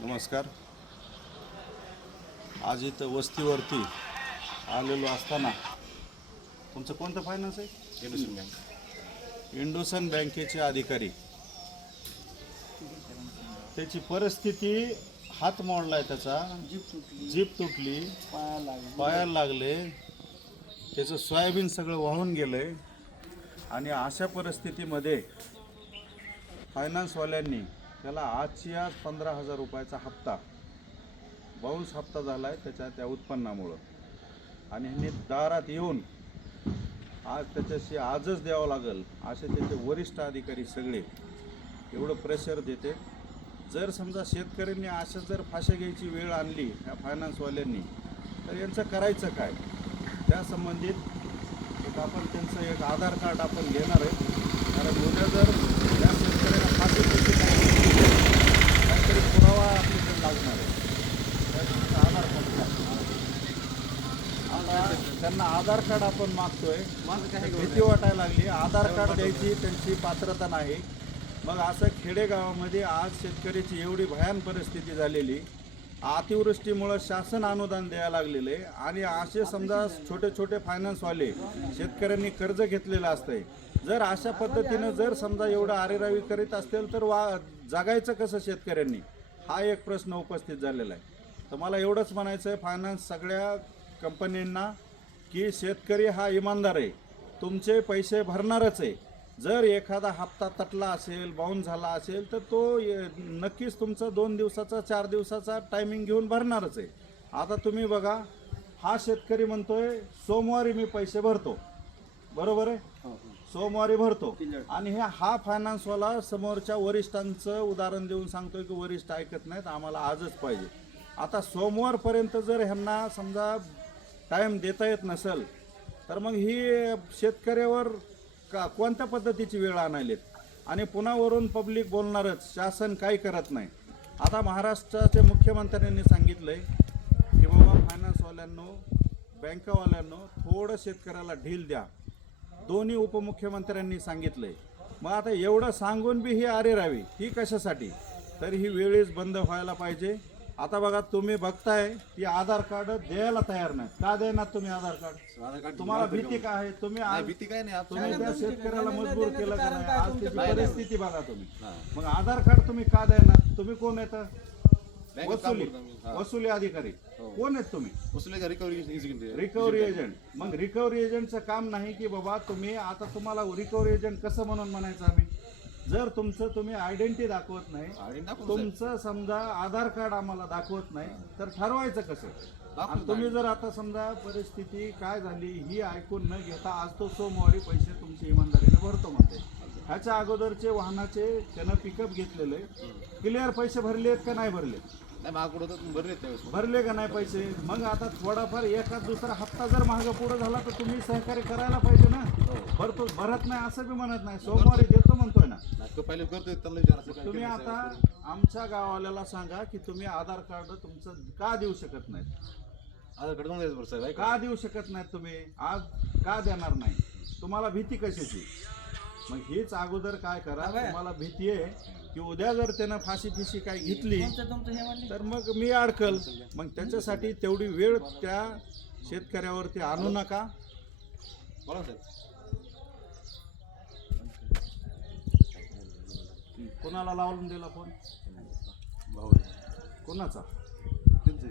नमस्कार. आज इथं वस्तीवरती आलेलो असताना तुमचं कोणतं फायनान्स आहे? Industrial bank. इंडोसन बँकेचे अधिकारी. त्याची परिस्थिती हात मोडलाय त्याचा. जीप तुटली जीप तुटली पाया लागले. त्याचं सोयाबीन सगळं वाहून गेलंय. आणि अशा परिस्थितीमध्ये फायनान्सवाल्यांनी त्याला आजची आज पंधरा हजार रुपयाचा हप्ता. बाऊन्स हप्ता झाला आहे त्याच्या त्या उत्पन्नामुळं. आणि ह्यांनी दारात येऊन आज त्याच्याशी आजच द्यावं लागेल असे त्याचे वरिष्ठ अधिकारी सगळे एवढं प्रेशर देते. जर समजा शेतकऱ्यांनी अशा जर फाशा घ्यायची वेळ आणली ह्या फायनान्सवाल्यांनी तर यांचं करायचं काय? त्या संबंधित एक आपण त्यांचं एक आधार कार्ड आपण घेणार आहे. कारण उद्या जर या शेतकऱ्याला फाशी घ्यायची काय काहीतरी पुरावा आपल्याकडे लागणार आहे त्या तुमचं आधार कार्ड लागणार. आता त्यांना आधार कार्ड आपण मागतोय. भीती वाटायला लागली. आधार कार्ड द्यायची त्यांची पात्रता नाही. मग असं खेडेगावामध्ये आज शेतकऱ्याची एवढी भयान परिस्थिती झालेली. अतिवृष्टीमुळं शासन अनुदान द्यायला लागलेलं आहे. आणि असे समजा छोटे छोटे फायनान्सवाले शेतकऱ्यांनी कर्ज घेतलेलं असतंय. जर अशा पद्धतीनं जर समजा एवढं आरेरावी करीत असतील तर वा जगायचं कसं शेतकऱ्यांनी? हा एक प्रश्न उपस्थित झालेला आहे. तर मला एवढंच म्हणायचं आहे फायनान्स सगळ्या कंपन्यांना की शेतकरी हा इमानदार आहे. तुमचे पैसे भरणारच आहे. जर एखादा हप्ता तटला असेल बाउन झाला असेल तर तो ये- नक्कीच तुमचा दोन दिवसाचा चार दिवसाचा टायमिंग घेऊन भरणारच आहे. आता तुम्ही बघा हा शेतकरी म्हणतोय सोमवारी मी पैसे भरतो. बरोबर आहे? सोमवारी भरतो. आणि हे हा फायनान्सवाला समोरच्या वरिष्ठांचं उदाहरण देऊन सांगतोय की वरिष्ठ ऐकत नाहीत आम्हाला आजच पाहिजे. आता सोमवारपर्यंत जर ह्यांना समजा टाईम देता येत नसेल तर मग ही शेतकऱ्यावर का कोणत्या पद्धतीची वेळ आणायलेत? आणि पुन्हा वरून पब्लिक बोलणारच शासन काही करत नाही? आता महाराष्ट्राचे मुख्यमंत्र्यांनी सांगितलं आहे की बाबा फायनान्सवाल्यांनो बँकावाल्यांनो थोडं शेतकऱ्याला ढील द्या. दोन्ही उपमुख्यमंत्र्यांनी सांगितलं आहे मग आता एवढं सांगून बी ही आरे राहावी ही कशासाठी? तर ही वेळीच बंद व्हायला पाहिजे. आता बघा तुम्ही बघताय की आधार कार्ड द्यायला तयार नाही. का देणार तुम्ही आधार कार्ड? आधार कार्ड तुम्हाला भीती काय आहे? तुम्ही नाही भीती काय नाही तुम्ही त्या शेतकऱ्याला मजबूर केलं का नाही? आज त्याची नाही. परिस्थिती बघा तुम्ही. हा. मग आधार कार्ड तुम्ही का देणार? तुम्ही कोण येतं बँकेत काम वसुली करतो. हा. वसुली अधिकारी. हो. कोण आहेत तुम्ही? का रिकव्हरी एजंट मग रिकव्हरी एजंटचं काम नाही की बाबा तुम्ही आता तुम्हाला रिकव्हरी एजंट कसं म्हणून म्हणायचं आम्ही? जर तुमचं तुम्ही आयडेंटिटी दाखवत नाही. तुमचं समजा आधार कार्ड आम्हाला दाखवत नाही तर ठरवायचं कसं? आणि तुम्ही जर आता समजा परिस्थिती काय झाली ही ऐकून न घेता आज तो सोमवारी पैसे तुमची इमानदारीने भरतो म्हणते. ह्याच्या अगोदरचे वाहनाचे त्यानं पिकअप घेतलेले. क्लिअर पैसे भरले आहेत का नाही भरले नाही भरले का नाही पैसे? मग आता थोडाफार एखाद दुसरा हप्ता जर महाग पुढे झाला तर तुम्ही सहकार्य करायला पाहिजे ना? भरतो भरत नाही असं बी म्हणत नाही. सोमवारी देतो म्हणतोय ना. नाही तो पहिले करतोय तुम्ही आता? आमच्या गावाल्याला सांगा की तुम्ही आधार कार्ड तुमचं का देऊ शकत नाहीत? आधार कार्ड. का देऊ शकत नाहीत तुम्ही? आज का देणार नाही? तुम्हाला भीती कशाची? मग हेच अगोदर काय करा तुम्हाला भीती आहे की उद्या जर त्यानं फाशी फिशी काय घेतली तुमचं तुमचं हे म्हणले तर मग मी अडकल. मग त्याच्यासाठी तेवढी वेळ त्या शेतकऱ्यावरती आणू नका. बोला साहेब. कोणाला लावून दिला फोन भाऊ. कोणाचा? त्यांचे